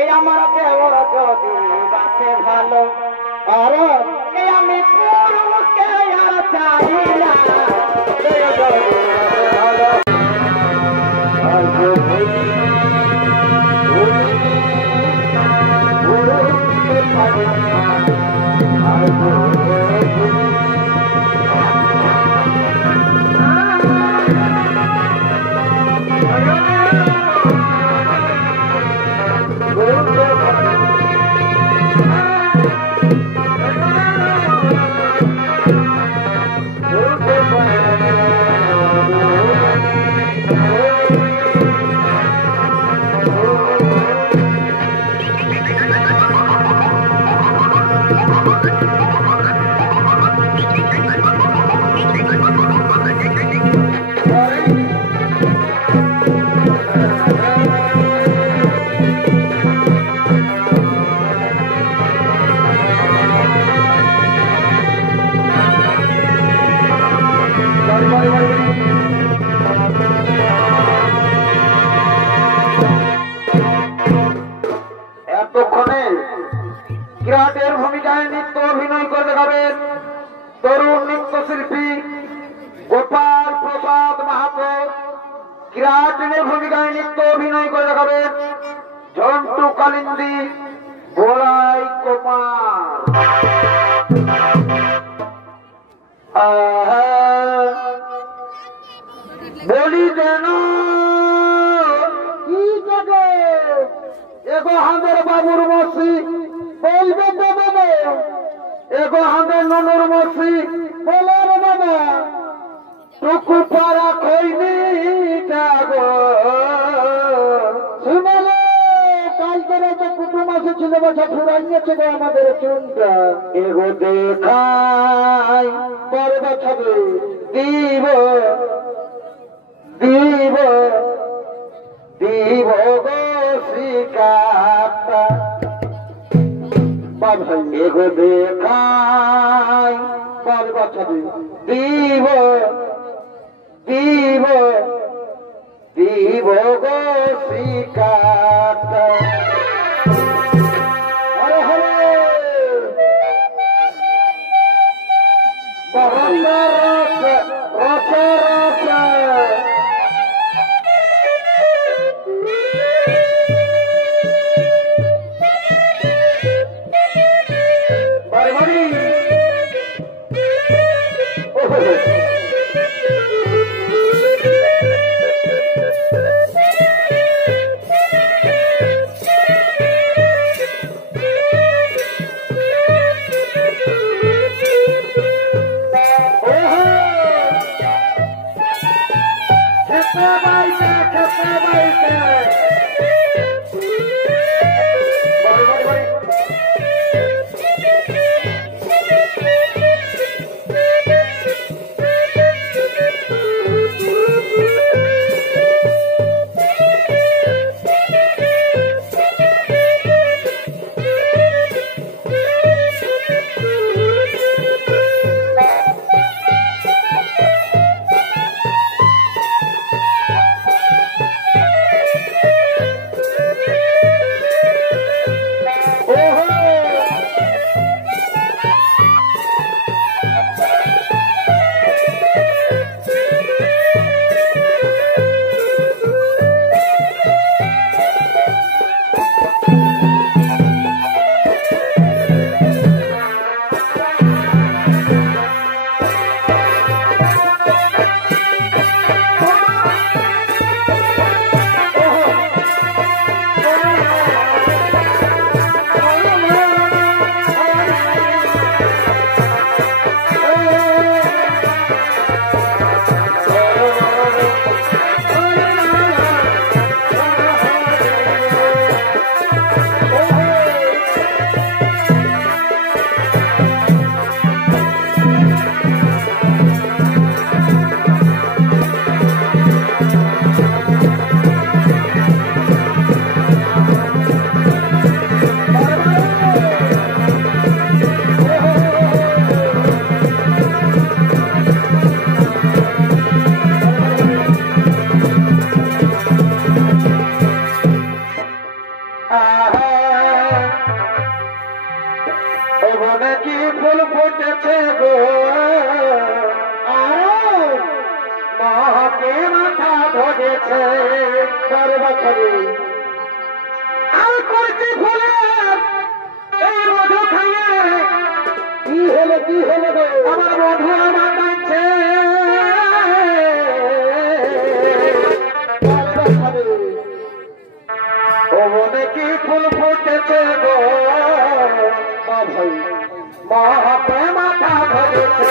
এই আমার দেওর যদি বাসে ভালো আর এই আমি পুরুষকে আর চাই না এতক্ষণে কিরাটের ভূমিকায় নৃত্য অভিনয় করে দেখাবেন তরুণ নৃত্যশিল্পী গোপাল প্রসাদ মাহাতো। কিরাটের ভূমিকায় নৃত্য অভিনয় করে দেখাবেন ঝন্টু কালিন্দী গোলাই কুমার। বলি যেন কি জাগে এগো হাঁদের বাবুর মসি বলবে বাবা, এগো হাঁদের ননুর মসি বলার বাবা, টুকু পাড়া খৈনি শুনালে কালকে রাতে কুটুম আসে ছিল বছর ফুরাইয়েছে গো আমাদের চুনটা। এগো দেখাই পরে বছরে দিব দিব দিব গো শিকারটা বাবা, এগো দেখাই পরে বছরে দিব দিব দিব গো শিকারটা। হরে হরে রস রস রস ওখানে কি ফুল ফুটেছে গো মাকে মাথা ধরেছে চার বছরে আর করছি ফুলে এই মধু খাইয়ে কি হলো গো আমার মধু আমার কাছে ওখানে কি ফুল ফুটেছে গো মা ভাই মাকে মাথা ধরেছে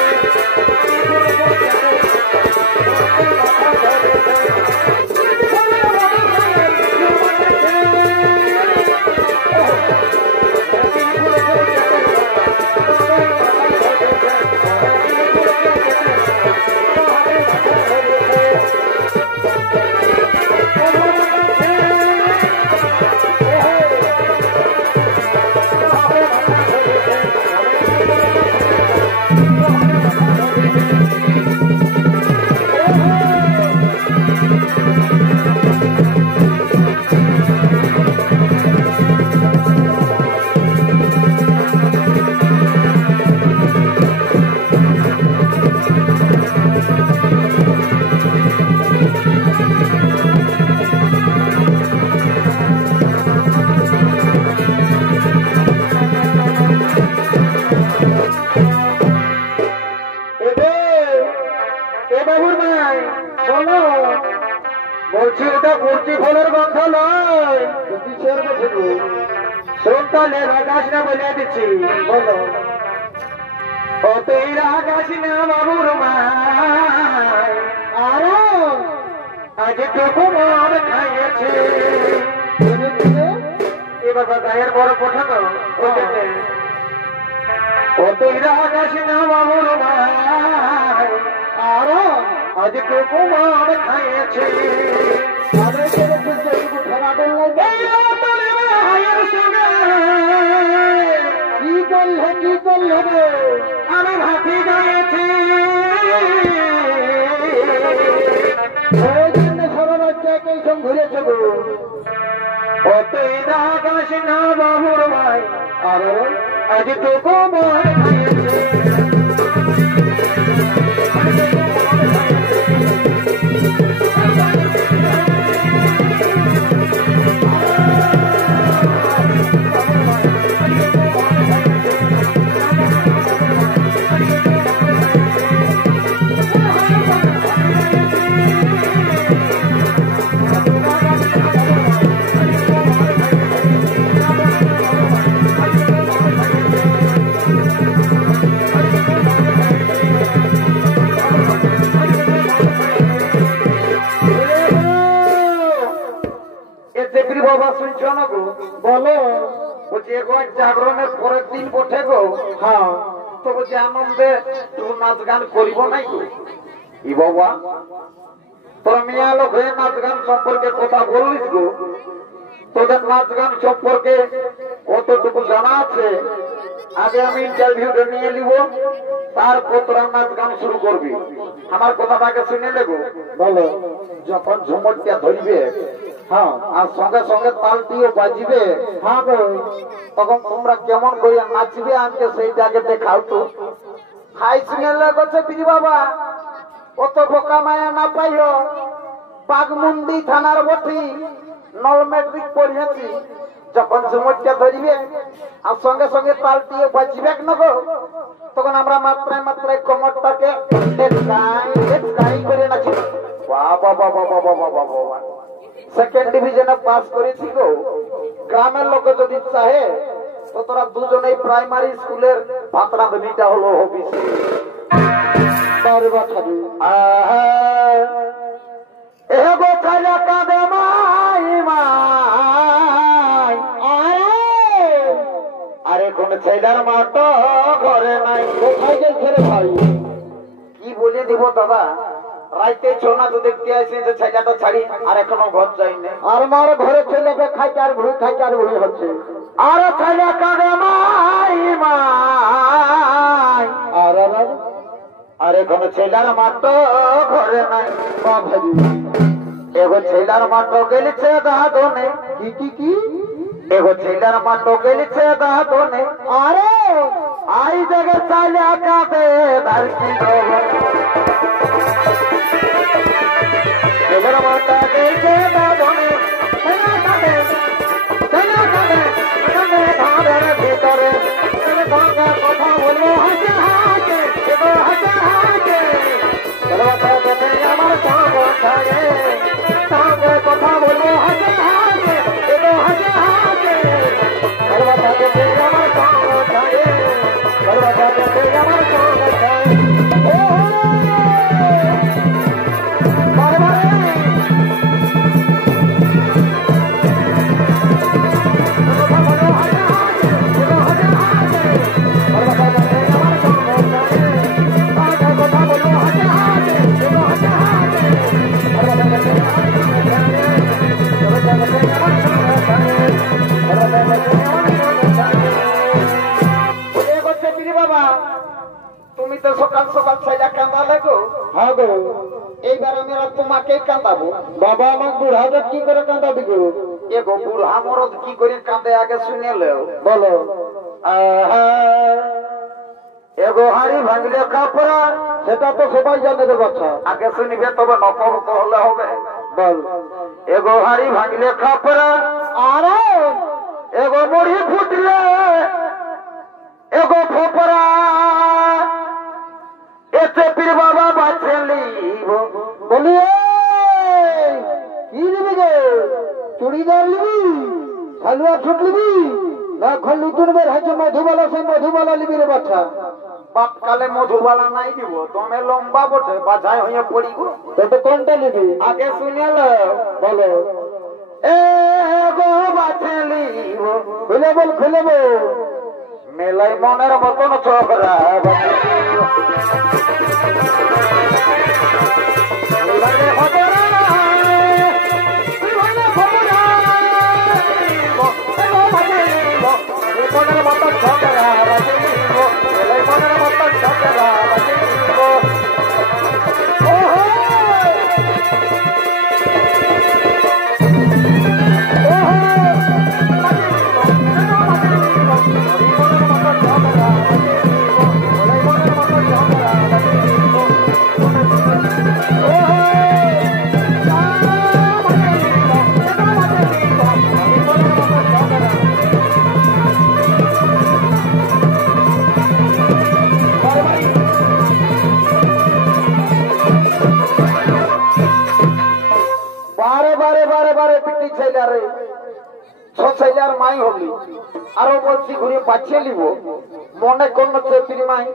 বলছি ওটা কুর্তি ফলের গন্ধ নয় সন্তানে আকাশ না বলে দিচ্ছি বলো ও তুই আকাশ না বাবুর মায় আরো আজ টুকু মন খাইয়েছে এবার গায়ের বড় কোঠা তো ও তুই আকাশ না বাবুর মায় আরো আজ টুকু মন খাইয়েছে কি করলে আমি হাতি গাইছি ওই জন্য সবার বাচ্চাকে সব ঘুরেছে গো ও তুই না গাছ না বাবুর ভাই আরো আজ টুকু মন খাইয়েছে বাবা শুনছ না গো বলো বলছি একবার জাগরণের পরের দিন বটে গো হ্যাঁ তো বলছি আনন্দে তোর নাচ গান করিব নাই গো ই বাবা তোর মিয়া লোক হয়ে নাচ গান সম্পর্কে কথা বলিস গো তোদের নাচ গান সম্পর্কে কতটুকু জানা আছে আগে আমি ইন্টারভিউটা নিয়ে নিব তারপর তোরা নাচ গান শুরু করবি আমার কথাটাকে শুনে নেবো বলো যখন ঝুমরটা ধরবে হ্যাঁ আর সঙ্গে সঙ্গে তালটিও বাজিবে হ্যাঁ তখন তোমরা কেমন করিয়া নাচবে আনকে সেইটাকে দেখাও তো হাই শুনেলে গেছে বিজি বাবা অত বোকা মায়া না পাইও বাগমুন্ডি থানার বটি নল মেট্রিক পড়িয়েছি যখন ঝুমরটা ধরবে আর সঙ্গে সঙ্গে তালটিও বাজিবে নগো তখন আমরা মাত্রায় মাত্রায় কোমরটাকে করে নাচি বাবা বাবা বাবা বাবা বাবা সেকেন্ড ডিভিশনে পাস করেছি গো গ্রামের লোক যদি চাহে তো তোরা দুজনেই প্রাইমারি স্কুলের ভাতরা দিটা হলো হবিস আরে কোন ছেলের মাটো ঘরে নাই কোথায় গেছে রে ভাই কি বলে দিব দাদা রাইতে ছোনা তো দেখতে আসে যে ছেলেটা ছাড়ি আর এখনো ঘর যায়নি আর মার ঘরে ছেলেকে খাইতে আর ভুঁড়ি খাইতে আর ভুঁড়ি হচ্ছে আর ছেলে কাঁদে মাই মাই আর এখন ছেলের মাটো ঘরে নাই ভাবি এগো ছেলের মাটো গেলিছে দাদনে কি एगो ছেলের মাটো গেলিছে দাদনে আরে আই জায়গা চাইলে আকাতে ধরতি দেব ছেলের মাটা গেলিছে দাদনে না কাটে ধারের ভিতরে গঙ্গা কথা বলবো হাসে হাসে এগো হাসে হাসে বলবাটা দেখে আমার সঙ্গ থাকে সঙ্গে কথা বলবো হাসে হাসে এগো হাসে হাসে বলবাটা দেখে আমার সঙ্গ থাকে বলবাটা দেখে আমার সঙ্গ থাকে ও বারে বারে তুমি তো সকাল সকাল ছয়টা কান্দালে গো হ্যাঁ গো এইবার আমি তোমাকে কান্দাবো বাবা আমার বুড়াদের কি করে কান্দাবি গো এগো বুড়া মরদ কি করে কাঁদে আগে শুনে লেও বলো এগো হাড়ি ভাঙলে কাপড়া সেটা তো সবাই জানে রে বাচ্চা আগে শুনিবে তবে নকল হলে হবে বল এগো হাড়ি ভাঙলে কাপড়া আরে এগো মুড়ি ফুটলে এগো ফোপরা এতে পীর বাবা বাঁচলি বলি কি নিবি গে চুড়িদার নিবি হালুয়া ছুট নিবি না এখন নতুন বের হয়েছে মধুবালা সেই মধুবালা নিবি রে বাচ্চা বাপকালে মধুবালা নাই দিব তুমি লম্বা বটে বাজায় হয়ে পড়িব তো কোনটা নিবি আগে শুনে বলো এ গো বাঁচলি খুলে বল খুলে বল মেলাই মনের মতন ছোকরা মনের মতন ছোকরা মেলাই মনের মতন ছোকরা মাই হলি আরো বলছি ঘুরে পাচ্ছে নিব মনে করছে মাই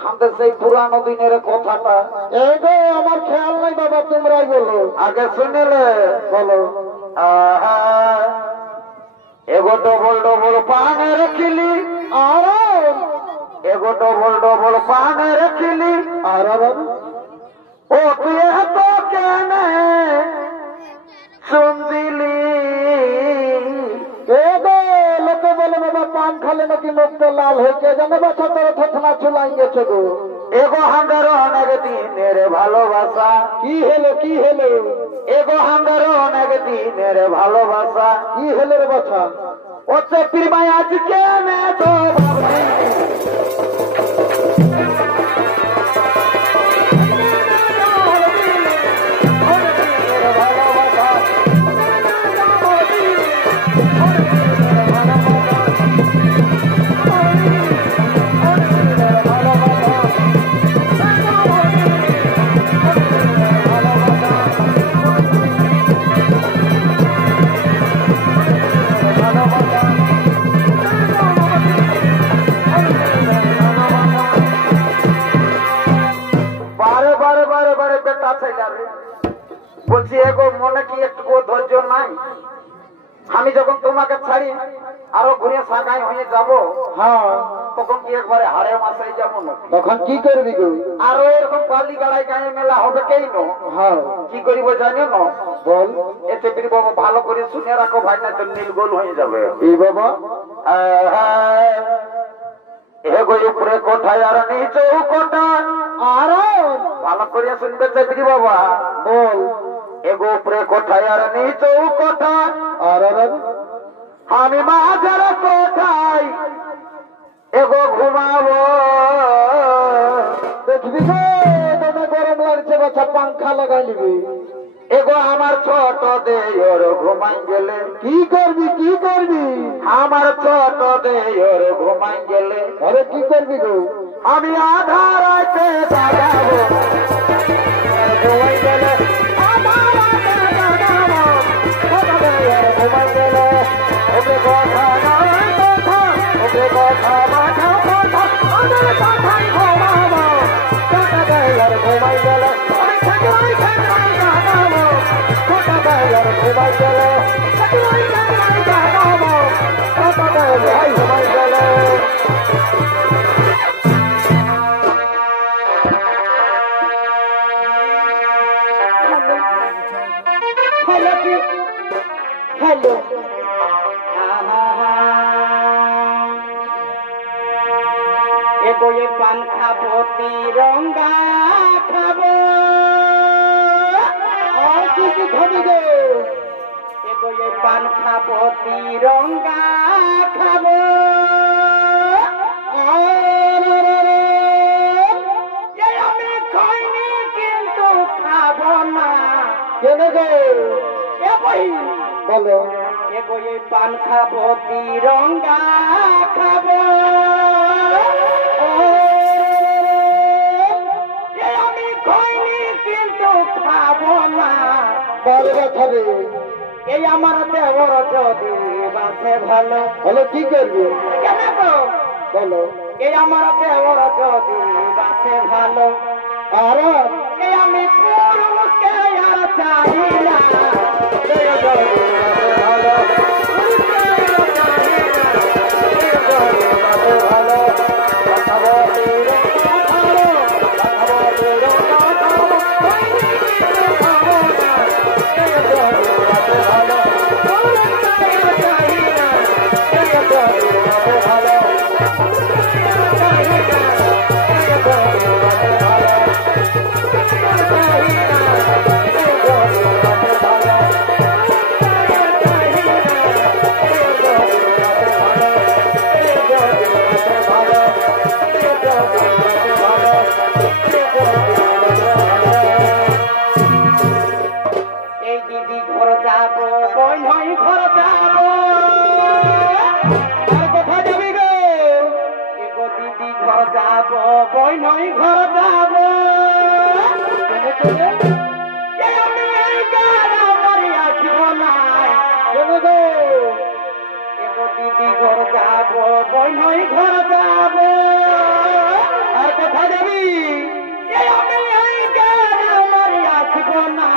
আমাদের সেই পুরানো দিনের কথাটা এইগো আমার খেয়াল নাই বাবা তোমরাই বলো আগে শুনেলে বলো এগো ডবল ডবল পানে রাখিলি আর এগো ডবল ডবল পানে রাখিলি আর ও তুই এত কেন শুন দিলি লোকে বলে বাবা পান খালে নাকি মুখ লাল হয়েছে জানে বাচ্চা তোর থতনা চুলাই গেছে গো এগো হাঙ্গার অনেক দিনের ভালোবাসা কি হলো কি হলো এগো হাঙ্গার অনেক দিনের ভালোবাসা কি হলো রে বাচ্চা ও চপির ভাই আজকে মে তো বলছি এগো মনে কি একটু ধৈর্য নাই আমি যখন তোমাকে ছাড়ি আরো ঘুরে সাকাই হয়ে যাব হ্যাঁ তখন কি একবারে হাড়ে মাসাই যাবো না তখন কি করবি গো আরো এরকম পালি গাড়াই গায়ে মেলা হবে কেই না হ্যাঁ কি করিব জানিও না বল এতে বীর বাবা ভালো করে শুনে রাখো ভাই না তো নীলগোল হয়ে যাবে এই বাবা এগো উপরে কোঠায় আর নিচে কোঠা আর ভালো করে শুনবে বীর বাবা বল এগো উপরে কোঠায় আর নিচে কোঠা আর আমি মাঝের কোথায় এগো ঘুমাবো দেখবি গো তোমরা গরম লাগছে বাচ্চা পাংখা লাগাই নিবি এগো আমার ছোট দেয়র ঘুমাই গেলে কি করবি কি করবি আমার ছোট দেয়র ঘুমাই গেলে আরে কি করবি গো আমি আধা রাতে জাগাবো ঘুমাই গেলে আধা রাতে জাগাবো ছোট দেয়র ঘুমাই গেলে ওকে কথা নয় কথা ওকে কথা মাথা কথা ওদের কথাই ঘুমাবো ছোট দেয়র ঘুমাই গেলে আমি থাকলাই থাকলাই জাগাবো ছোট দেয়র ঘুমাই গেলে থাকলাই থাকলাই জাগাবো ছোট দেয়র ঘুমাই গেলে হ্যালো এগো এ পান খাবো তিরঙ্গা খাবো আর কি কি খাবি গো এগো এ পান খাবো তিরঙ্গা খাবো আমি খাইনি কিন্তু খাবো না কেন গো এ বই বলো এগো এ পান খাবো তিরঙ্গা খাবো আমি খাইনি কিন্তু খাবো না বারোটা খাবে এই আমার দেবর যদি বাসে ভালো বলো কি করবি কেন গো? বলো এই আমার দেবর যদি বাসে ভালো আর এই আমি পুরুষকে আর চাই না এই যদি বাসে ভালো পুরুষকে আর চাই না এই যদি বাসে ভালো খাবো তিরঙ্গা খাবো খাবো তিরঙ্গা খাবো খাবো না এই যদি বাসে ভালো পুরুষকে আর চাই না এই যদি বাসে ভালো এই দিদি ঘর যাবো বই নয় ঘর যাবো আর কোথায় যাবি গো এগো দিদি ঘর যাবো বই নয় ঘর যাবো এই আমি এই গাড়া বাড়ি আসবো না কেন গো এগো দিদি ঘর যাবো বই নয় ঘর যাবো আর কোথায় যাবি এই আমি এই গাড়া বাড়ি আসবো না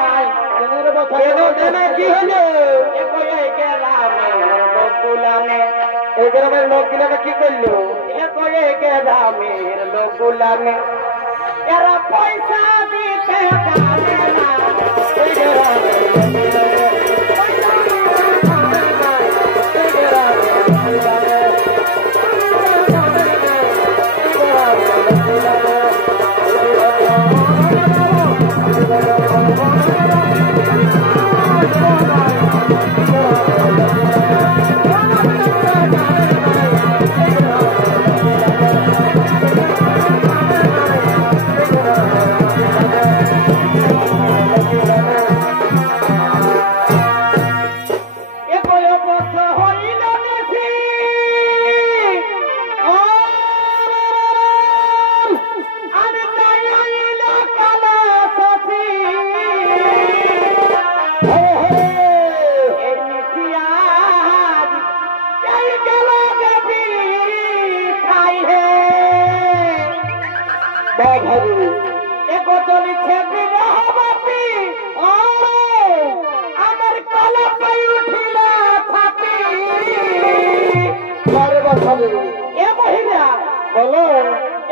কেন রে বাছা কি হলো এই গ্রামের লোক গুলামে কি করলো এই গ্রামের লোক গুলামে এরা পয়সা দিতে জানে না এই গ্রামের লোক গুলামে পয়সা দিতে জানে না এই গ্রামের লোক গুলামে এগো চলিছে বিরহবতী আমার কলপাই উঠিল থাকি আরে বাছা এ মহিলা বলো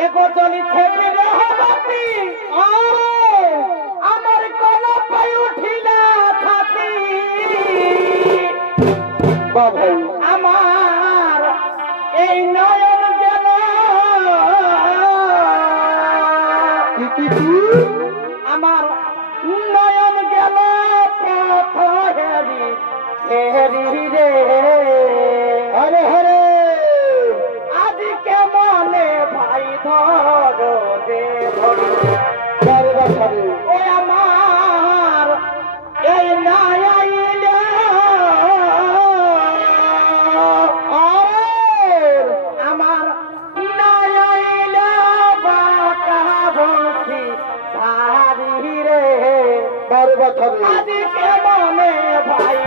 এগো চলিছে বিরহবতী আমার কলপাই উঠিল থাকি বা ভাই আমার এই নয়ন গেল কি আমার নয়ন গেল হেরি হেরি রে ধরি বারে বারে ও আমার এই নাইলে আমার নাইলে বাঁকা বলছি ধারি রে বারে বারে আজকে মনে ভাই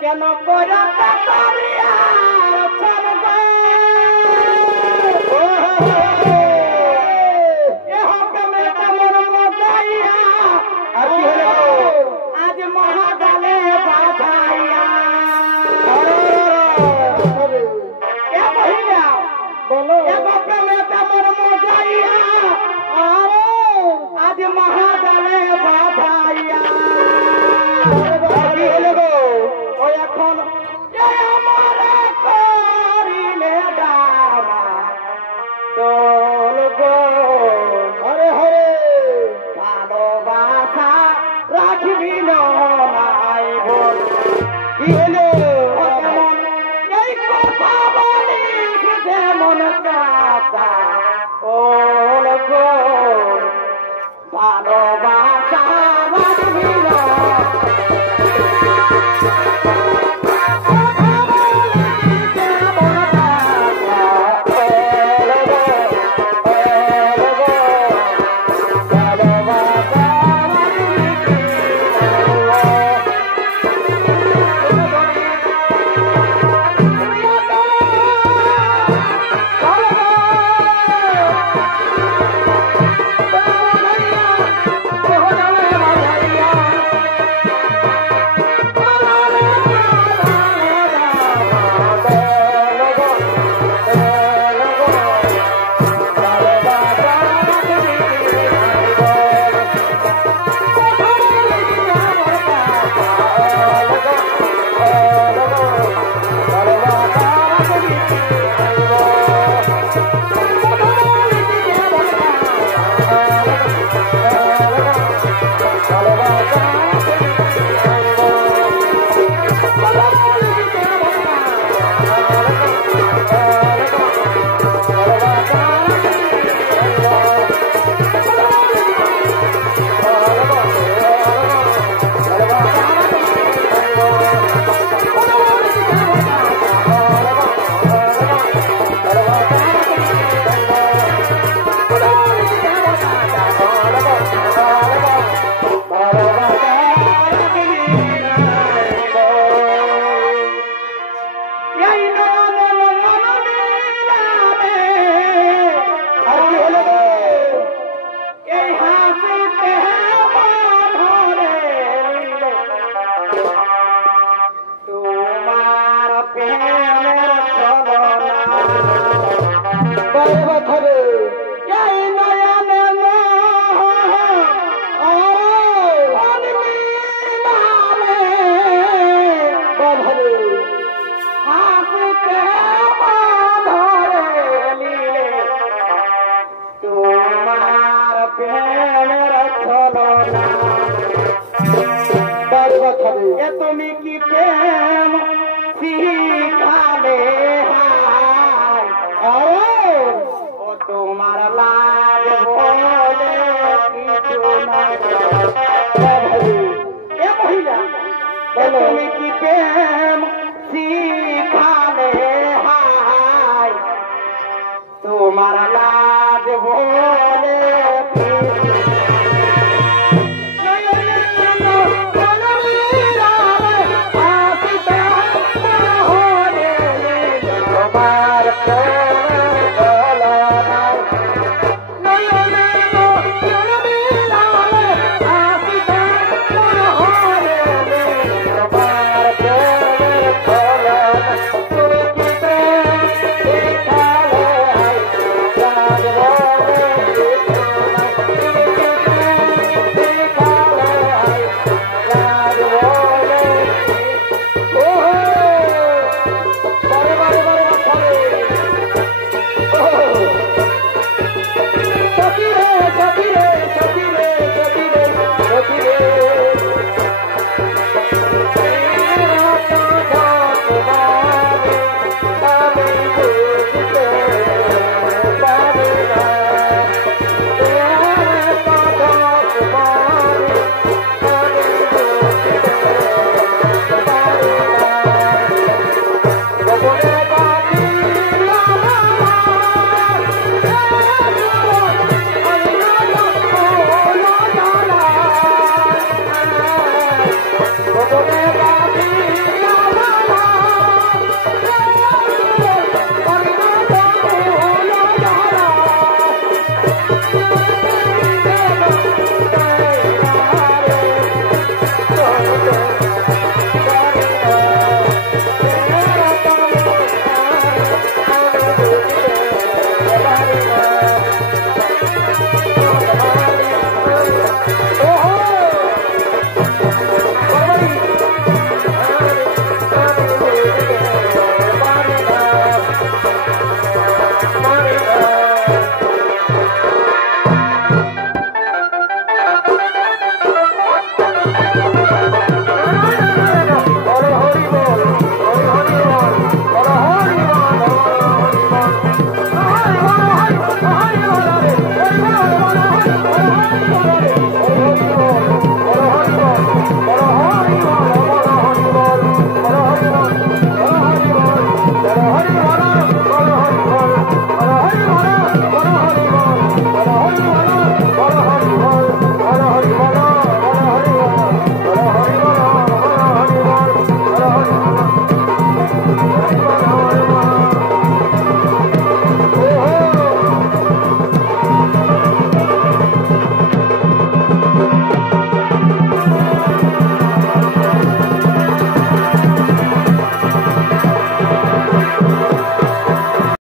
কেন করতে পারিয়া আজ মহাগালে বাধাইয়া বলো আজ মহাগালে বাধাইয়া ও এখন আমার করিলে ডানা তোল গো হরে হরে ভালোবাসা রাখবি নাই বল কি হলো যেমন এই কথা বলিস যেমন কাকা ওল গো ভালোবাসা রাখবি না তোমার প্রেমের ছলনা তুমি কি প্রেম